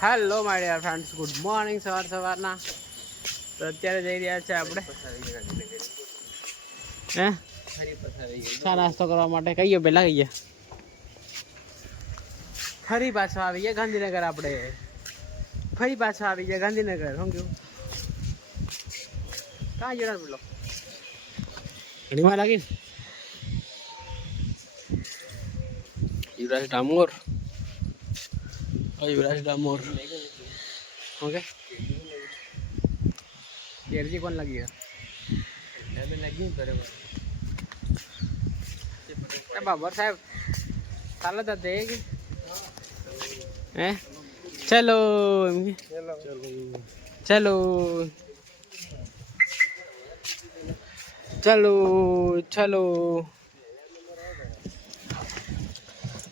Hello my dear friends, good morning. સવારના તો અત્યારે જઈ રહ્યા છે આપણે ચા નાસ્તો કરવા માટે. કહીએ પહેલાં કહીએ ફરી પાછા આવી ગયા ગાંધીનગર. આપણે ફરી પાછા આવી ગયા ગાંધીનગર. શું કેવું? કાં જણા પેલો ઘણી વાર લાગી યુવરાજ ડામોર. યુવરાજ ડામોર ઓકે. કેરજી કોણ લાગી લાગી બરાબર. બાબર સાહેબ ચાલો તો હે ચલો ચલો ચલો ચલો.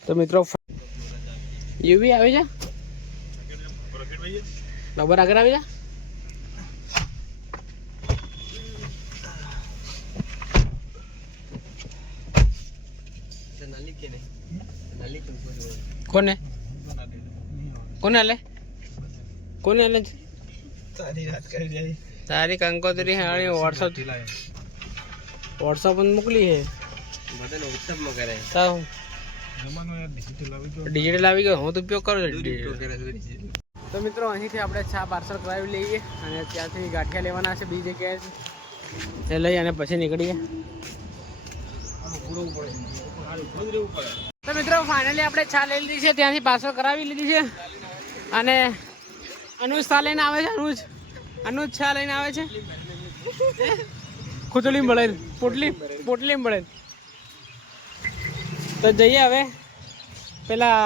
તો મિત્રો યુવી આવે છે બરાબર. આગળ આવી જા. કોને કોને હાલે કોને હાલે તારી કંકોત્રી હાળી વોટ્સઅપ પણ મોકલી હે. ડિજિટલ આવી ગયો. હું તો ઉપયોગ કરું છું. તો મિત્રો અહીંથી આપણે ચા પાર્સલ કરાવી લઈએ અને ત્યાંથી ગાંઠિયા લેવાના છે બીજી જગ્યાએ. એ લઈ અને પછી નીકળીએ. તો મિત્રો ફાઇનલી આપણે ચા લઈ લીધી છે, ત્યાંથી પાર્સલ કરાવી લીધી છે. અને અનુજ ચા લઈને આવે છે. અનુજ ચા લઈને આવે છે. ખુચડી મળે પોટલી મળે. તો જઈએ હવે પેલા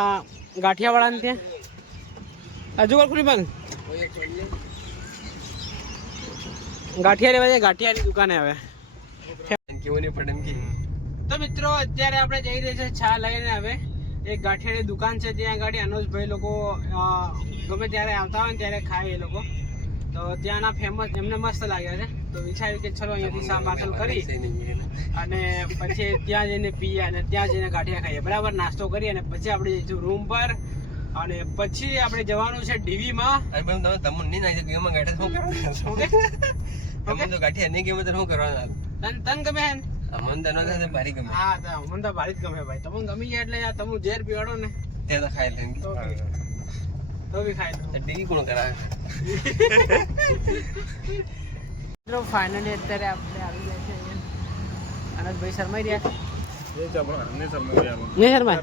ગાંઠિયાવાળાને ત્યાં. હજુ ખુલી બંધ ગાંઠિયા લેવા જાય. ગાંઠિયાની દુકાને હવે. તો મિત્રો અત્યારે આપણે જઈ રહ્યા છે ચા લઈને. હવે એક ગાંઠિયાની દુકાન છે, ત્યાં આગળ અનુજભાઈ લોકો ગમે ત્યારે આવતા હોય ને ત્યારે ખાય એ લોકો. તો ત્યાંના ફેમસ એમને મસ્ત લાગ્યા છે. તો વિચાર્યું કે ચલો અહીંયાથી ચા પાર્સલ કરી અને પછી ત્યાં જઈને પીએ અને ત્યાં જઈને ગાંઠિયા ખાઈએ. બરાબર. નાસ્તો કરી અને પછી આપણે જઈશું રૂમ પર અને પછી આપણે જવાનું છે ડીવીમાં. તન ગમે હા મને તો ભારી જ ગમે ભાઈ. તમને ગમી જાય એટલે તમે ઝેર પીવાડો ને તો ખાઈ લે તો બી ખાઈ લો. ડીવી કોણ કરાવે? ફાઇનલી અત્યારે આપણે આવી ગયા છે અનંતભાઈ. શરમાઈ રહ્યા નહીં શરમાય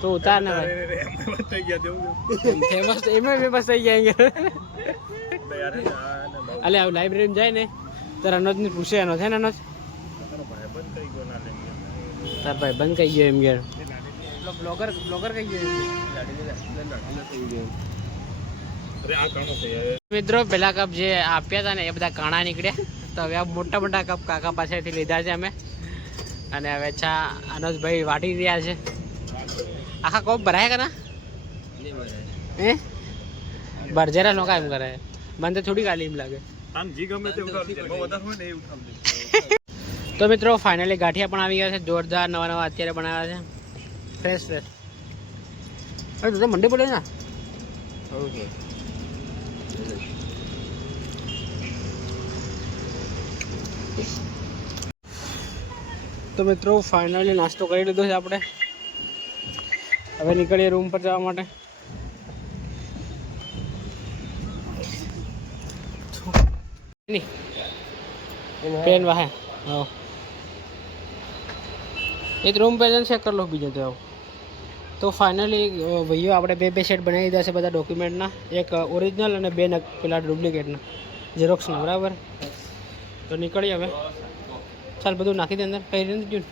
તો ઉતાર ને ભાઈ. ફેમસ એમાં ફેમસ થઈ ગયા. અલે આવું લાઇબ્રેરીમાં જાય ને તારે અનોજને પૂછે એનો છે ને અનોજ તાર ભાઈ બંધ કહી ગયો એમ કે બ્લોગર કહી ગયો. મિત્રો પેલા કપ જે આપ્યા હતા ને એ બધા કાણા નીકળ્યા. તો હવે આ મોટા મોટા કપ કાકા પાસેથી લીધા છે અમે. અને હવે ચા અનોજભાઈ વાટી રહ્યા છે. આખા કપ ભરાય કે ના હે ભરજેરા નો કામ કરે. મને તો થોડી ગાલી એમ લાગે. તો મિત્રો ફાઇનલી ગાંઠિયા પણ આવી ગયા છે. જોરદાર નવા અત્યારે બનાવ્યા છે. ફ્રેશ અરે તો મંડે પડે ને. ઓકે તો મિત્રો ફાઇનલી નાસ્તો કરી લીધો છે આપણે. હવે નીકળીએ રૂમ પર જવા માટે. પેન વાહે એક રૂમ પર ચેક કરી લો બીજો તો. તો ફાઇનલી ભાઈઓ આપણે બે સેટ બનાવી દીધા છે બધા ડોક્યુમેન્ટના. એક ઓરિજિનલ અને બે પેલા ડુપ્લિકેટના ઝેરોક્સના. બરાબર. તો નીકળીએ હવે. ચાલ બધું નાખી દે અંદર. કઈ રીતે જોયું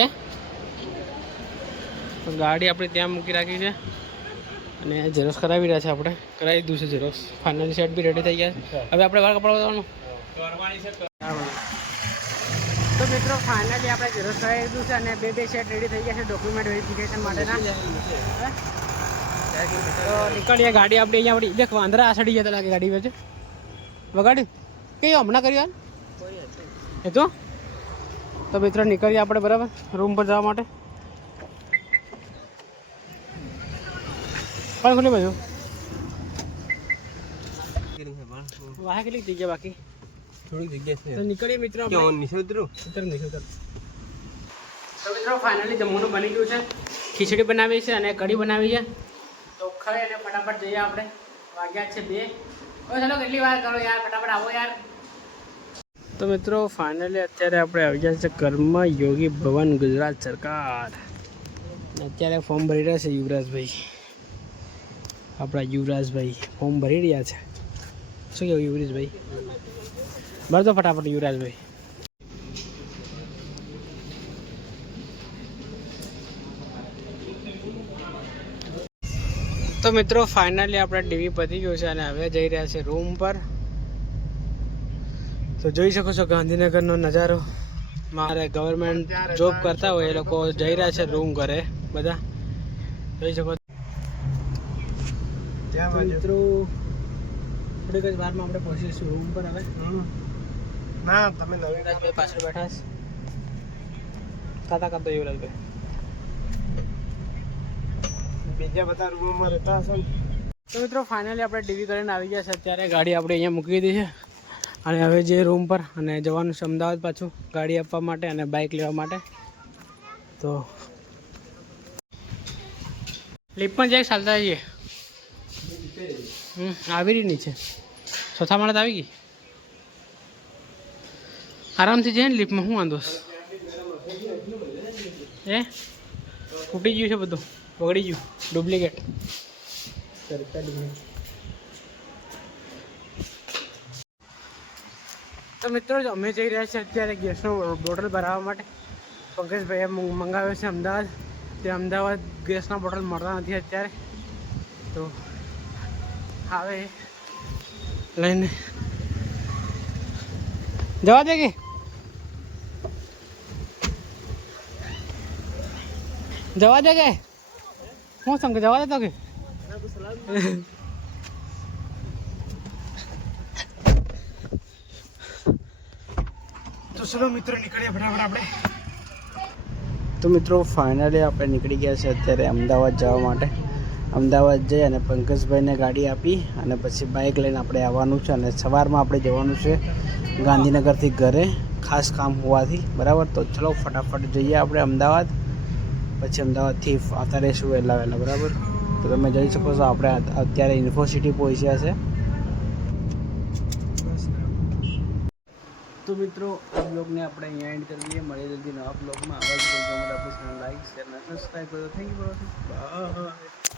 એ ગાડી આપણી ત્યાં મૂકી રાખી છે અને ઝેરોક્સ કરાવી રહ્યા છે. આપણે કરાવી દીધું છે ઝેરોક્સ. ફાઇનલી સેટ બી રેડી થઈ ગયા છે. હવે આપણે વાર કપડા જવાનું. તો મિત્રો ફાઇનલી આપણે ઝેરોક્સ કરાવી દીધું છે અને બે સેટ રેડી થઈ ગયા છે ડોક્યુમેન્ટ વેરિફિકેશન માટેના. તો નીકળીએ. ગાડી આપણી અહીંયા આપણી દેખ વાંદરા સડી જતા લાગે ગાડી વચ્ચે. વગાડ્યું કે હમણાં કર્યું એ તો તો મિત્રો નીકળીએ આપણે બરાબર રૂમ પર જવા માટે. પણ ખુલ્લી બાજુ વાહ કેટલી જગ્યા બાકી થોડીક જગ્યા છે તો નીકળીએ મિત્રો. ક્યાં નીચે ઉતરું? તો મિત્રો ફાઇનલી જમવાનું બની ગયું છે. ખીચડી બનાવી છે અને કઢી બનાવી છે. તો ખાઈ અને ફટાફટ જઈએ આપણે. વાગ્યા છે 2. હવે ચાલો કેટલી વાર કરો યાર, ફટાફટ આવો યાર. તો મિત્રો ફાઇનલી અત્યારે આપણે આવી ગયા છે કર્મ યોગી ભવન ગુજરાત સરકાર. અત્યારે ફોર્મ ભરી રહ્યા છે યુવરાજભાઈ. આપણા યુવરાજભાઈ ફોર્મ ભરી રહ્યા છે. શું કહેવું યુવરાજભાઈ? ભર દો ફટાફટ યુવરાજભાઈ. તો મિત્રો ફાઇનલી આપણે ટીવી પતી ગયું છે અને હવે જઈ રહ્યા છે રૂમ પર. તો જોઈ શકો છો ગાંધીનગરનો નજારો. મારે ગવર્મેન્ટ જોબ કરતા હોય એ લોકો જઈ રહ્યા છે રૂમ ઘરે બધા. જોઈ શકો મિત્રો થોડીક જ વારમાં આપણે પહોંચીશું રૂમ પર. હવે ના તમે યુવરાજભાઈ પાછળ બેઠા છે. કાતા કરતો યુવરાજભાઈ બીજા બધા રૂમમાં રહેતા હશો ને. તો મિત્રો ફાઇનલી આપણે ટીવી કરીને આવી ગયા છે. અત્યારે ગાડી આપણે અહીંયા મૂકી દીધી છે અને હવે જે રૂમ પર અને જવાનું છે અમદાવાદ પાછું ગાડી આપવા માટે અને બાઇક લેવા માટે. તો લિફ્ટમાં જાય ચાલતા જઈએ. આવી રહી નીચે ચોથા માળે તો આવી ગઈ. આરામથી જઈએ ને લિફ્ટમાં. શું વાંધો એ તૂટી ગયું છે બધું, બગડી ગયું, ડુપ્લિકેટ. તો મિત્રો અમે જઈ રહ્યા છીએ અત્યારે ગેસનો બોટલ ભરાવવા માટે. પંકજભાઈએ મંગાવ્યો છે અમદાવાદ. તે અમદાવાદ ગેસના બોટલ મળતા નથી અત્યારે. તો હવે લઈને જવા દે કે જવા દે કે હું સમકે જવા દેતો કે તો ચલો મિત્રો નીકળીએ ફટાફટ આપણે. તો મિત્રો ફાઇનલી આપણે નીકળી ગયા છે અત્યારે અમદાવાદ જવા માટે. અમદાવાદ જઈ અને પંકજભાઈને ગાડી આપી અને પછી બાઇક લઈને આપણે આવવાનું છે. અને સવારમાં આપણે જવાનું છે ગાંધીનગરથી ઘરે, ખાસ કામ હોવાથી. બરાબર, તો ચલો ફટાફટ જઈએ આપણે અમદાવાદ. પછી અમદાવાદથી આવતા રહીશું વહેલા. બરાબર, તો તમે જઈ શકો છો. આપણે અત્યારે યુનિવર્સિટી પહોંચ્યા છે. તો મિત્રો આ બ્લોગને આપણે અહીંયા એન્ડ કરી દઈએ. મળીએ જલ્દી નવા બ્લોગમાં. આવા જ બ્લોગ ગમે તો આપણે લાઈક શેર અને સબસ્ક્રાઈબ કરો. Thank you. બાય.